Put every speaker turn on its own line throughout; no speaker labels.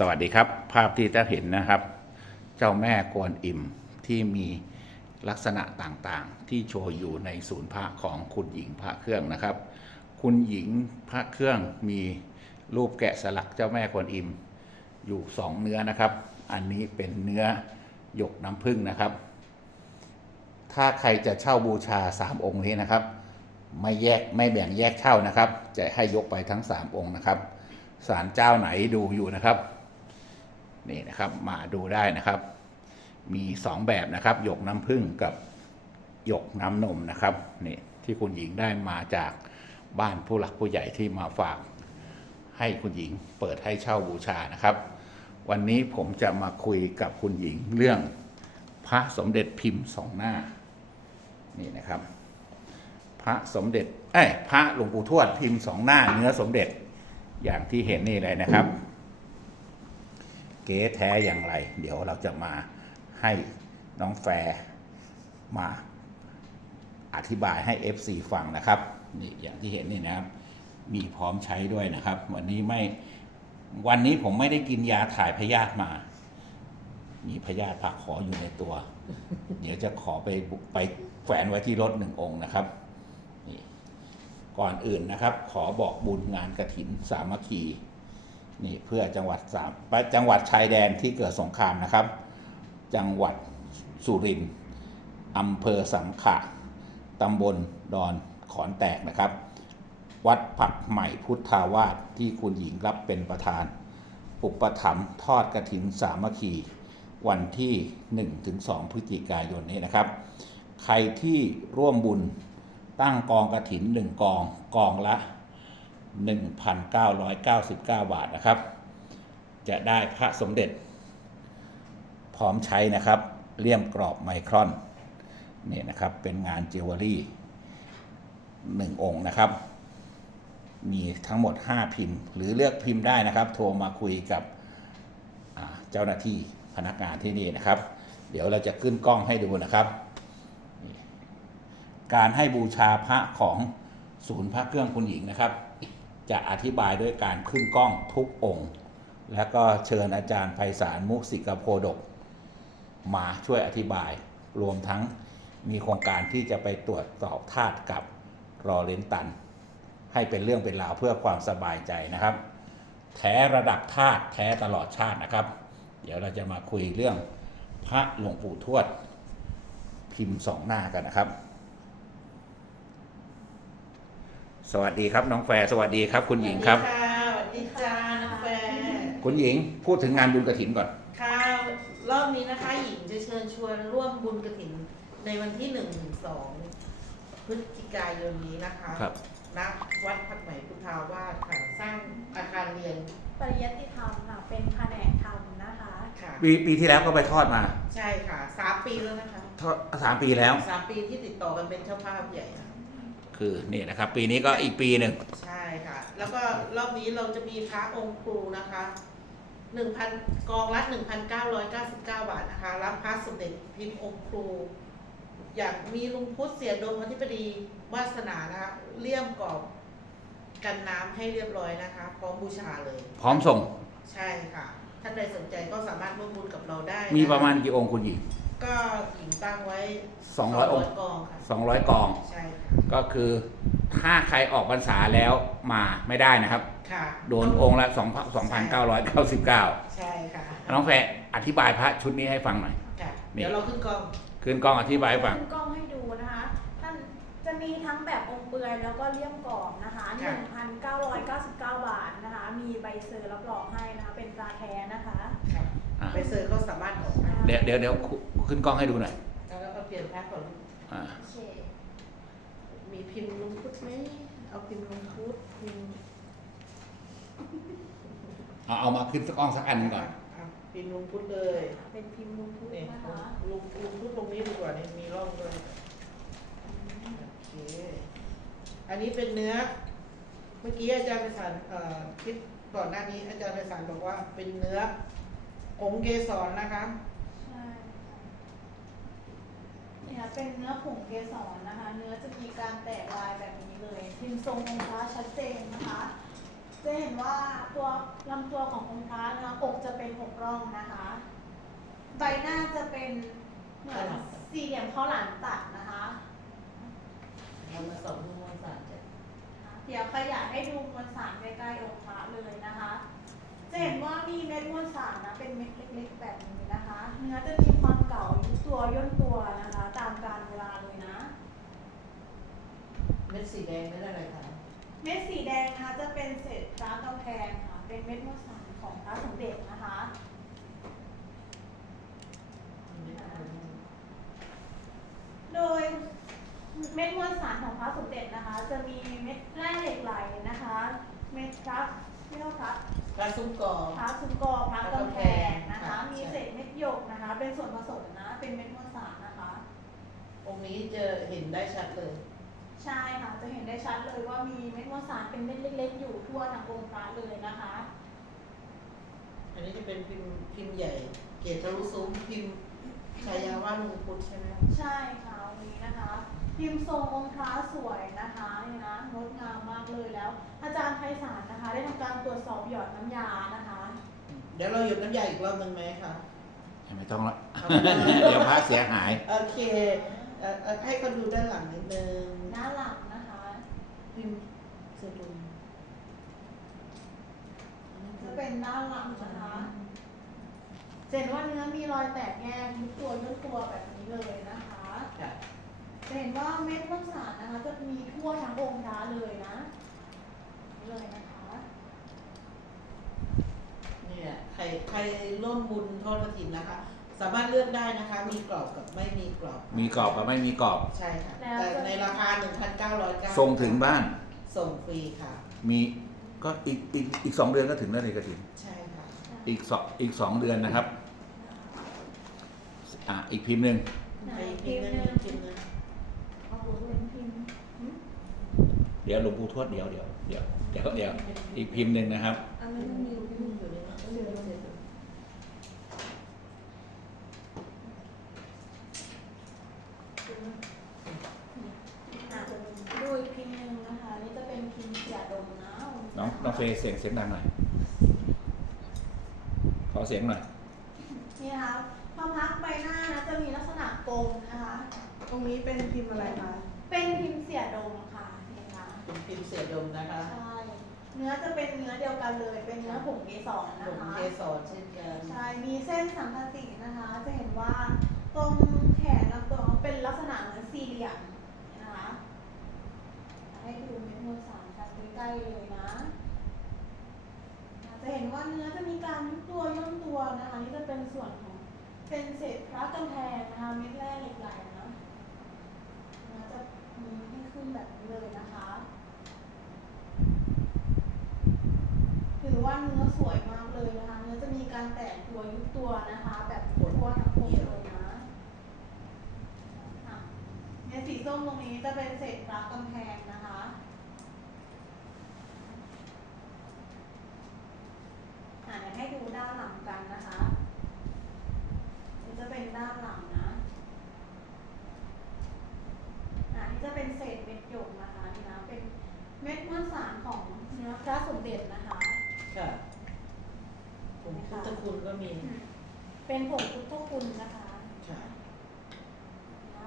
สวัสดีครับ ภาพที่จะเห็นนะครับ เจ้าแม่กวนอิมที่มีลักษณะต่างๆ ที่โชว์อยู่ในศูนย์พระของคุณหญิงพระเครื่องนะครับ คุณหญิงพระเครื่องมีรูปแกะสลักเจ้าแม่กวนอิมอยู่สองเนื้อนะครับ อันนี้เป็นเนื้อหยกน้ำผึ้งนะครับ ถ้าใครจะเช่าบูชาสามองค์นี้นะครับ ไม่แยกไม่แบ่งแยกเช่านะครับ จะให้ยกไปทั้งสามองค์นะครับศาลเจ้าไหนดูอยู่นะครับ นี่นะครับมาดูได้นะครับ มีสองแบบนะครับ หยกน้ำผึ้งกับหยกน้ำนมนะครับนี่ที่คุณหญิงได้มาจากบ้านผู้หลักผู้ใหญ่ที่มาฝากให้คุณหญิงเปิดให้เช่าบูชานะครับ วันนี้ผมจะมาคุยกับคุณหญิงเรื่องพระสมเด็จพิมพ์สองหน้านี่นะครับ พระสมเด็จเอ้พระหลวงปู่ทวดพิมพ์สองหน้าเนื้อสมเด็จอย่างที่เห็นนี่เลยนะครับ เก๊แท้อย่างไร เดี๋ยวเราจะมาให้น้องแฟร์มาอธิบายให้ FC ฟังนะครับนี่อย่างที่เห็นนี่นะครับ มีพร้อมใช้ด้วยนะครับ วันนี้ไม่วันนี้ผมไม่ได้กินยาถ่ายพยาธิมา มีพยาธิผักขออยู่ในตัว เดี๋ยวจะขอไปไปแขวนไว้ที่รถหนึ่งองค์นะครับนี่ก่อนอื่นนะครับ ขอบอกบุญงานกระถินสามัคคี นี่เพื่อจังหวัดสามจังหวัดชายแดนที่เกิดสงครามนะครับ จังหวัดสุรินทร์อำเภอสังขะตำบลดอนขอนแตกนะครับ วัดผักใหม่พุทธาวาสที่คุณหญิงรับเป็นประธาน อุปถัมภ์ทอดกระถิ่นสามัคคี วันที่ 1-2 พฤศจิกายนนี้นะครับ ใครที่ร่วมบุญตั้งกองกระถิน1กองกองละ 1,999 บาทนะครับ จะได้พระสมเด็จ พร้อมใช้นะครับเลี่ยมกรอบไมครอนนี่นะครับเป็นงานจิวเวลรี่หนึ่งองค์นะครับ มีทั้งหมด 5 พิมพ์ หรือเลือกพิมพ์ได้นะครับ โทรมาคุยกับเจ้าหน้าที่พนักงานที่นี่นะครับ เดี๋ยวเราจะขึ้นกล้องให้ดูนะครับ การให้บูชาพระของศูนย์พระเครื่องคุณหญิงนะครับ จะอธิบายด้วยการขึ้นกล้องทุกองค์ แล้วก็เชิญอาจารย์ไพศาลมุสิกโพดก มาช่วยอธิบาย รวมทั้งมีโครงการที่จะไปตรวจสอบธาตุกับรอเลนตัน ให้เป็นเรื่องเป็นราวเพื่อความสบายใจนะครับ แท้ระดับธาตุแท้ตลอดชาตินะครับ เดี๋ยวเราจะมาคุยเรื่องพระหลวงปู่ทวด พิมพ์สองหน้ากันนะครับ สวัสดีครับน้องแฟร์สวัสดีครับ คุณหญิงครับ
สวัสดีจ้าน้องแฟน
คุณหญิงพูดถึงงานบุญกระถินก่อน
ค่ะรอบนี้นะคะ หญิงจะเชิญชวนร่วมบุญกระถิ่นในวันที่หนึ่งถึงสองพฤศจิกายนนี้นะคะ
ครับ
ณวัดพักใหม่พุทธาวาสค่ะสร้างอาคารเรียน
ปริยัติธรรมค่ะ เป็นแผนกธรรมนะคะ
ค่ะ
ปีปีที่แล้วก็ไปทอดมา
ใช่ค่ะสามปีแล้วนะคะ
ทอดสามปีแล้ว
สามปีที่ติดต่อกันเป็นเจ้าภาพใหญ่ค่ะ
คือนี่นะครับ ปีนี้ก็อีกปีหนึ่ง
ใช่ค่ะ แล้วก็รอบนี้เราจะมีพระองค์ครูนะคะหนึ่งพันกองละหนึ่งพันเก้าร้อยเก้าสิบเก้าบาทนะคะ รับพระสมเด็จพิมพ์องค์ครู อยากมีลุงพุทธเสียดมอธิบดีวาสนานะคะเลี่ยมกรอบกันน้ำให้เรียบร้อยนะคะ พร้อมบูชาเลย
พร้อมส่ง
ใช่ค่ะ ท่านใดสนใจก็สามารถร่วมบุญกับเราได้น
มีประมาณกี่องค์คุณหญิง
ก็หญิงตั้งไว้
200องค์
กองค่ะ
200 กอง
ใช่ค่ะ
ก็คือถ้าใครออกพรรษาแล้วมาไม่ได้นะครับ
ค่ะ
โดนองค์ละ2 2,999
ใช่ค่ะ
น้องแฟร์อธิบายพระชุดนี้ให้ฟังหน่อย
ค่ะ
นี่
เดี๋ยวเราขึ้นกอง
ขึ้นกล้องอธิบายให้ฟัง
ขึ้นกล้องให้ดูนะคะ ท่านจะมีทั้งแบบองค์เปลือยแล้วก็เลี่ยมกรอบนะคะ 1,999 บาทนะคะ มีใบเซอร์รับรองให้นะคะ เป็นตราแท้นะคะ
ค่ะ
อะ
ไปเซอร์ก็สามารถออกได้
เดี๋ยวเดี๋ยวเดี๋ยวขึ้นกล้องให้ดูหน่อย
แล้วก็เปลี่ยนแพ็คก่อน
อ่า
โอเค
มีพิมพ์ลุงพุทธไหมเอาพิมพ์ลุงพุทธพิมพ์
เอาเอามาขึ้นกล้องสักอันหนึงก่อน
อะพิมพ์ลุงพุทธเลย
เป็นพิมพ์มุมพุทธ
เนี่ย
นะคะ
ลุงลุงพุทธตรงนี้ดีกว่าเนี่ยมีร่องด้วยโอเคอันนี้เป็นเนื้อ เมื่อกี้อาจารย์ไพศาลเอ่อคิดก่อนหน้านี้อาจารย์ไพศาลบอกว่าเป็นเนื้อผงเกสรนะคะ
ใช่ เนี่ยเป็นเนื้อผงเกสรนะคะ เนื้อจะมีการแตกลายแบบนี้เลยพิมพ์ทรงองค์พระชัดเจนนะคะ จะจะเห็นว่าตัวลำตัวขององค์พระนะคะอกจะเป็นหกร่องนะคะ ใบหน้าจะเป็นเหมือนสี่เหลี่ยมข้าวหลามตัดนะคะ
เรามาสอนดูมวลสารจะ
เดี๋ยวขยายให้ดูมวลสารใกล้ๆองค์พระเลยนะคะจะเห็นว่ามีเม็ดมวลสารนะเป็นเม็ดเล็กๆแบบนี้นะคะ เนื้อจะมีความเก่ายุบตัวย่นตัวนะคะ ตามกาลเวลาเลยนะ
เม็ดสีแดงเม็ดอะไรคะ
เม็ดสีแดงนะคะจะเป็นเศษพระกำแพงค่ะ เป็นเม็ดมวลสารของพระสมเด็จนะคะ โดยเม็ดมวลสารของพระสมเด็จนะคะ จะมีเม็ดแร่เหล็กไหลนะคะ เม็ดพระเรียกว่าพระ
กระซุ้มกอ
พระสุนกรพระกำแพงนะคะ
ครับ
มีเศษเม็ดหยกนะคะ เป็นส่วนผสมนะ เป็นเม็ดมวลสารนะคะ
องค์นี้จะเห็นได้ชัดเลย
ใช่ค่ะจะเห็นได้ชัดเลยว่ามีเม็ดมวลสารเป็นเม็ดเล็ก ๆ อยู่ทั่วทั้งองค์พระเลยนะคะ
อันนี้จะเป็นพิมพ์พิมพ์ใหญ่ เกตทะลุซุ้มพิมพ์ชายาว่าลุงพุทธใช่ไหม
ใช่ค่ะวันนี้นะคะ พิมพ์ทรงองค์พระสวยนะคะนี่นะงดงามมากเลยแล้ว อาจารย์ไพศาลนะคะ ได้ทำการตรวจสอบหยอดน้ำยานะคะ
เดี๋ยวเราหยุดน้ำยาอีกรอบหนึ่งไหมคะ
ไม่ต้องละ
เอา
เดี๋ยวพระเสียหาย
โอเค เอ่อเอ่อให้เขาดูด้านหลังนิดนึง
หน้าหลังนะคะ
พิมพ์สรุป
จะเป็นด้านหลังนะคะจะเห็นว่าเนื้อมีรอยแตกแยกยุบตัวย่นตัวแบบนี้เลยนะคะ
ค่ะ
จะเห็นว่าเม็ดมวลสารนะคะจะมีทั่วทั้งองค์พระเลยนะนี่เลยนะคะ
เนี่ยใครใครร่วมบุญทอดกฐินนะคะ สามารถเลือกได้นะคะ มีกรอบกับไม่มีกรอบ
มีกรอบกับไม่มีกรอบ
ใช่ค่ะ แต่ในราคา 1,909
ส่งถึงบ้าน
ส่งฟรีค่ะ
มีก็อีกอีกอีกสองเดือนก็ถึงแล้วในกระถิน
ใช่ค่ะ
อีกสองอีกสองเดือนนะครับ อะอีกพิมพ์หนึ่ง
ไหน
ไป
พิ
พิ
ม
ม
พ์
พ์
ห
นึ
นึ่
ง
ง
พิมพ์นึง
เอาหัวเป็นพิมพ์หึ
เดี๋ยวหลวงปู่ทวดเดี๋ยวเดี๋ยวเดี๋ยวเดี๋ยวเดี๋ยวอีกพิมพ์หนึ่งนะครับ
อันนี้มันมีพิมพ์
อยู่ในนั้น
เหลือเลยอะดูอีกพิมพ์หนึ่งนะคะ นี่จะเป็นพิมพ์เสียดมนะ
น้องน้องเฟย์เสียงเสียงดังหน่อย ขอเสียงหน่อย
นี่นะคะพอพักใบหน้านะจะมีลักษณะกลมนะคะ
ตรงนี้เป็นพิมพ์อะไรคะ
เป็นพิมพ์เสียดมค่ะนี่นะคะ
เป็นพิมพ์เสือดมนะคะ
ใช่ เนื้อจะเป็นเนื้อเดียวกันเลย เป็นเนื้อผงเกสร
ผ
นะ
ม
คะ
เกสรเช่นกัน
ใช่ มีเส้นสังกตินะคะ จะเห็นว่าตรงแขนลำตัวเป็นลักษณะเหมือนสี่เหลี่ยมนะคะ ให้ดูเม็ดมวลสารชัดใกล้ๆเลยนะ จะเห็นว่าเนื้อจะมีการยุบตัวย่นตัวนะคะนี่จะเป็นส่วนของเป็นเศษพระกำแพงนะคะเม็ดแร่เหล็กไหลนะนื้อจะมีให้ขึ้นแบบนี้เลยนะคะถือว่าเนื้อสวยมากเลยนะคะเนื้อจะมีการแตกตัวยุบตัวนะคะ แบบทั่วทั้งองค์เลยนะอะเนี่ยสีส้มตรงนี้จะเป็นเศษพระกำแพงนะคะเดี๋ยวให้ดูด้านหลังกันนะคะนี่จะเป็นด้านหลังนะ อะนี่จะเป็นเศษเม็ดหยกนะคะนี่นะ เป็นเม็ดมวลสารของเนื้อพระสมเด็จนะคะ
ค่ะผมพุทธคุณก็มี
เป็นผงพุทธคุณนะคะ
ค่ะ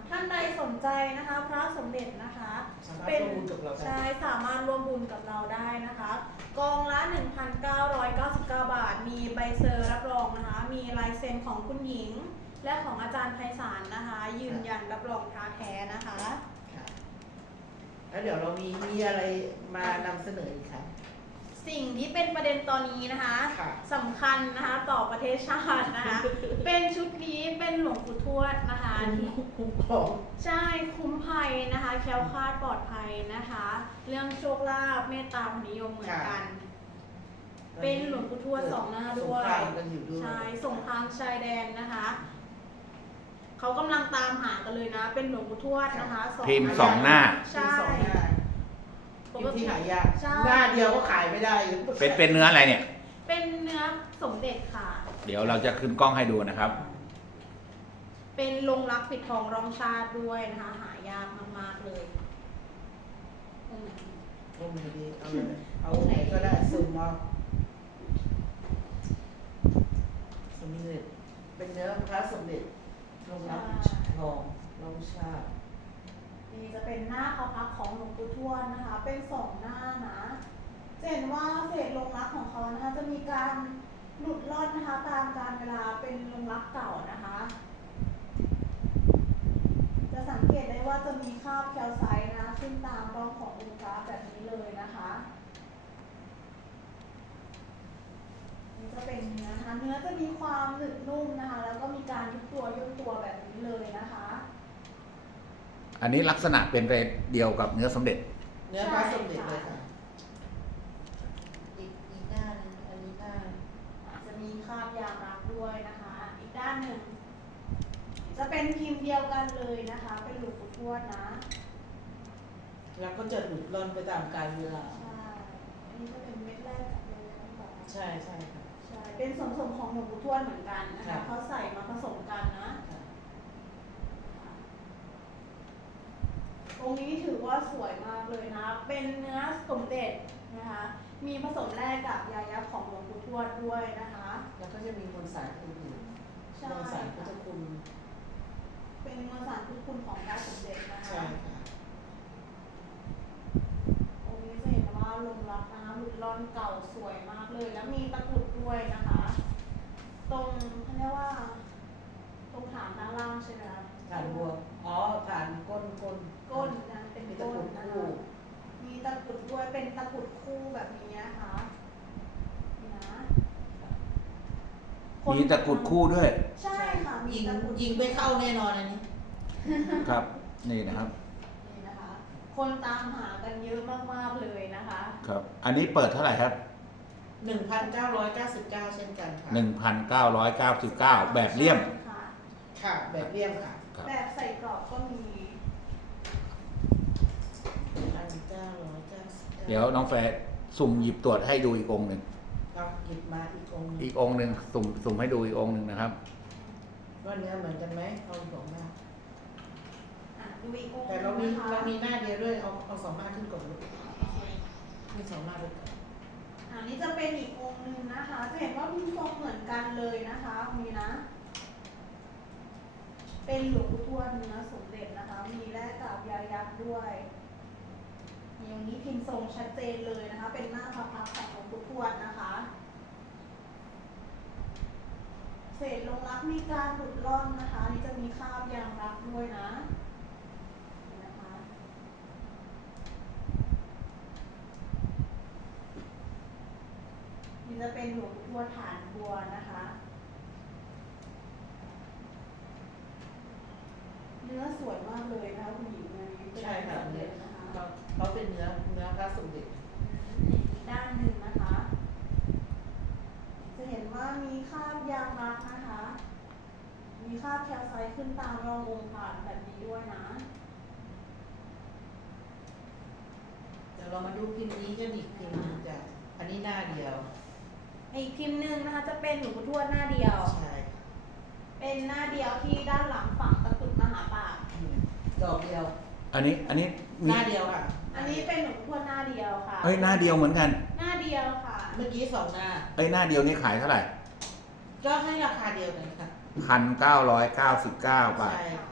ท่านใดสนใจนะคะพระสมเด็จนะคะ
สามารถ
เป็น
ร่วมบุญกับเราได้
ใช่สามารถร่วมบุญกับเราได้นะคะ กองละ 1,999 บาท มีใบเซอร์รับรองนะคะ มีลายเซ็นของคุณหญิง และของอาจารย์ไพศาลนะคะ ยืนยันรับรองพระแท้นะคะ
ค่ะ แล้วเดี๋ยวเรามีมีอะไรมานำเสนออีกคะ
สิ่งที่เป็นประเด็นตอนนี้นะคะ
ค่ะ
สำคัญนะคะต่อประเทศชาตินะคะ เป็นชุดนี้เป็นหลวงปู่ทวดนะคะที่
คุ้มครอง
ใช่คุ้มภัยนะคะ แคล้วคลาดปลอดภัยนะคะ เรื่องโชคลาภเมตตามหานิยมเหมือนกันเป็นหลวงปู่ทวดสองหน้าด้วย
สงครามกันอยู่ด้วย
ใช่สงครามชายแดนนะคะ เขากำลังตามหากันเลยนะ เป็นหลวงปู่ทวดนะคะ
พิมพ์สองหน้า
ใช่
พิมพ์สองหน้า
ป
พิม
ก
พ์
ติ
ที่หายาก
ใช่
หน้าเดียวก็ขายไม่ได้อยู่
เป็นเป็นเนื้ออะไรเนี่ย
เป็นเนื้อสมเด็จค่ะ
เดี๋ยวเราจะขึ้นกล้องให้ดูนะครับ
เป็นลงรักปิดทองรองชาติด้วยนะคะ หายากมากๆเลยตรงไหน
อองค์ไหนดีเอาเลยเอาองค์ไหนก็ได้สุ่มเอาสมเด็จเป็นเนื้อพระสมเด็จลงรับทองลงชาติ
นี่จะเป็นหน้าพระพักตร์ของหลวงปู่ทวดนะคะ เป็นสองหน้านะจะเห็นว่าเศษลงรักของเขานะคะจะมีการหลุดร่อนนะคะตามกาลเวลาเป็นลงรักเก่านะคะ จะสังเกตได้ว่าจะมีคราบแคลไซต์นะขึ้นตามร่องขององค์พระแบบนี้เลยนะคะนี่จะเป็นเนื้อนะคะเนื้อจะมีความหนึบนุ่มนะคะ แล้วก็มีการยุบตัวย่นตัวแบบนี้เลยนะคะ
อันนี้ลักษณะเป็นเรทเดียวกับเนื้อสมเด็จ
เนื้อพระสมเด็จเลยค่ะ
อีกอีกด้านหนึ่งอันนี้ด้าน
อาจจะมีคราบยางรักด้วยนะคะ อีกด้านหนึ่งจะเป็นพิมพ์เดียวกันเลยนะคะ เป็นหลวงปู่ทวดนะ
แล้วก็จะหลุดร่อนไปตามกาลเวลา
ใช่อันนี้จะเป็นเม็ดแรกกับเม็ดแรกก่อน
ใช่ใช่ค่ะ
ใช่เป็นส่วนผสมของหลวงปู่ทวดเหมือนกันนะ
ครั
คะ
บ
เขาใส่มาผสมกันนะ
ค่ะ
องค์นี้ถือว่าสวยมากเลยนะ เป็นเนื้อสมเด็จนะคะ มีผสมแรกกับยายักษ์ของหลวงปู่ทวดด้วยนะคะ
แล้วก็จะมีมวลสารอื่นๆ
ใช่
มวลสารพุท
ค่ะ
ธคุณ
เป็นมวลสารพุทธคุณของพระสมเด็จนะคะ
ใช่ค่ะ
องค์นี้จะเห็นว่าลงรักนะคะหลุดร่อนเก่าสวยมากเลย แล้วมีตะกรุดด้วยนะคะ ตรงเขาเรียกว่า ตรงฐานด้านล่างใช่ไหมคะ
ฐานบัว อ๋อฐานก้นก้น
ก้นนะเป็น
มีตะ
ก้
กรุ
น
ด
นะ
คู่
คะมีตะกรุดด้วยเป็นตะกรุดคู่แบบนี้นะคะนี่นะคน
มีตะกรุดคู่ด้วย
ใช่ค่ะมี
ยิง
ตะกรุด
ยิงไม่เข้าแน่นอนอันนี้
ครับ นี่นะครับ
นี่นะคะ คนตามหากันเยอะมากๆเลยนะคะ
ครับ อันนี้เปิดเท่าไหร่ครับ
หนึ่งพันเก้าร้อยเก้าสิบเก้าเช่นกันค่ะ
1,999 แบบเลี่ยม
ค่ะ
ค่ะ แบบเลี่ยมค่ะ
ครับ
แบบใส่กรอบก็มี
พันเก้าร้อยเก้าสิบ
เดี๋ยวน้องแฟร์สุ่มหยิบตรวจให้ดูอีกองค์หนึ่ง
ครับหยิบมาอีกองค์หนึ่ง
อีกองค์หนึ่งสุ่มสุ่มให้ดูอีกองค์หนึ่งนะครับ
ว่าเนื้อเหมือนกันไหมเอาสองหน้า
อะดูอีกองค์
แต่เรามี
นะคะ
เรามีหน้าเดียวด้วยเอาเอาสองหน้าขึ้นก่อนลูกมีสองหน้าด้วยกัน
อันนี้จะเป็นอีกองค์หนึ่งนะคะ จะเห็นว่ามีทรงเหมือนกันเลยนะคะองค์นี้นะ เป็นหลวงปู่ทวดเนื้อสมเด็จนะคะ มีแร่กาบยายักษ์ด้วย อย่างนี้พิมพ์ทรงชัดเจนเลยนะคะ เป็นหน้าพระพักตร์ของหลวงปู่ทวดนะคะเศษลงรักมีการหลุดร่อนนะคะนี่จะมีคราบยางรักด้วยนะนี่นะคะนี่จะเป็นหลวงปู่ทวดฐานบัวนะคะ เนื้อสวยมากเลยนะคะคุณหญิงอันนี้เป็น
ใช่ค่ะ
สำ
เนื้
เร็
อ
จนะคะ
เขาเขาเป็นเนื้อเนื้อพระสมเด็จ
อีกด้านหนึ่งนะคะ จะเห็นว่ามีคราบยางรักนะคะ มีคราบแคลไซต์ขึ้นตามรององค์ผ่านแบบนี้ด้วยนะ
เดี๋ยวเรามาดูพิมพ์นี้กันอีกพิมพ์หนึงจ้ะอันนี้หน้าเดียว
อีกพิมพ์หนึ่งนะคะจะเป็นหลวงปู่ทวดหน้าเดียว
ใช่
เป็นหน้าเดียวที่ด้านหลังฝั่งตะกรุดมหา ปราชญ์
อืมดอกเดียว
อันนี้อันนี้
ห
มี
น้าเดียวค่ะ
อันนี้เป็นหลวงปู่ทวดหน้าเดียวค่ะ
เอ้ยหน้าเดียวเหมือนกัน
หน้าเดียวค่ะ
เมื่อกี้สองหน้า
เอ้ยหน้าเดียวนี่ขายเท่าไหร่
ก็ให้ราคาเดียวกันค่ะ
พันเก้าร้อยเก้าสิบเก้าบาท
ใช่ค่ะ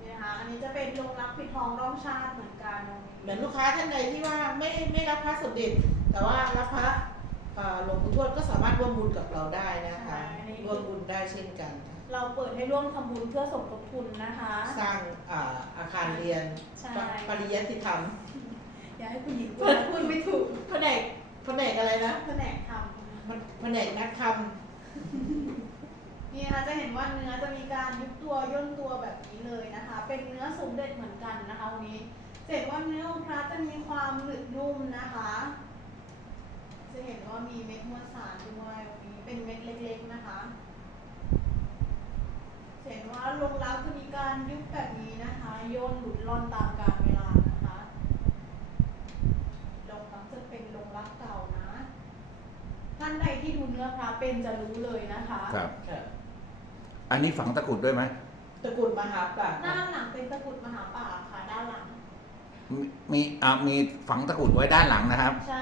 นี่นะคะ อันนี้จะเป็นลงรักปิดทองร่องชาติเหมือนกัน
เหมือนลูกค้าท่านใดที่ว่าไม่ไม่รับพระสมเด็จ แต่ว่ารับพระเอ่อ หลวงปู่ทวดก็สามารถร่วมบุญกับเราได้นะคะร่วมบุญได้เช่นกันค่ะ
เราเปิดให้ร่วมทำบุญเพื่อสมทบทุนนะคะ
สร้างอ่าอาคารเรียน
ใช่
ปริยัติธรรม
อย่าให้ผู้หญิงพูดนะพูดไม่ถูก
แผนกแผนกอะไรนะ
แผนกท
มันแผนกนักธรรมำ
นี่นะคะจะเห็นว่าเนื้อจะมีการยุบตัวย่นตัวแบบนี้เลยนะคะ เป็นเนื้อสมเด็จเหมือนกันนะคะวันนี้จะเห็นว่าเนื้อองค์พระจะมีความหนึบนุ่มนะคะ จะเห็นว่ามีเม็ดมวลสารด้วยวันนี้เป็นเม็ดเล็กๆนะคะเห็นว่าลงรักจะมีการยุบแบบนี้นะคะ โยนหลุดล่อนตามกาลเวลานะคะลงรักจะเป็นลงรักเก่านะท่านใดที่ดูเนื้อพระเป็นจะรู้เลยนะคะ
ครับ
ค่ะ
อันนี้ฝังตะกรุดด้วยไหม
ตระกูลมหาปราชญ์
ด้านหลังเป็นตะกรุดมหาป่าบค่ะด้านหลัง
มีอ่ามีฝังตะกรุดไว้ด้านหลังนะครับ
ใช่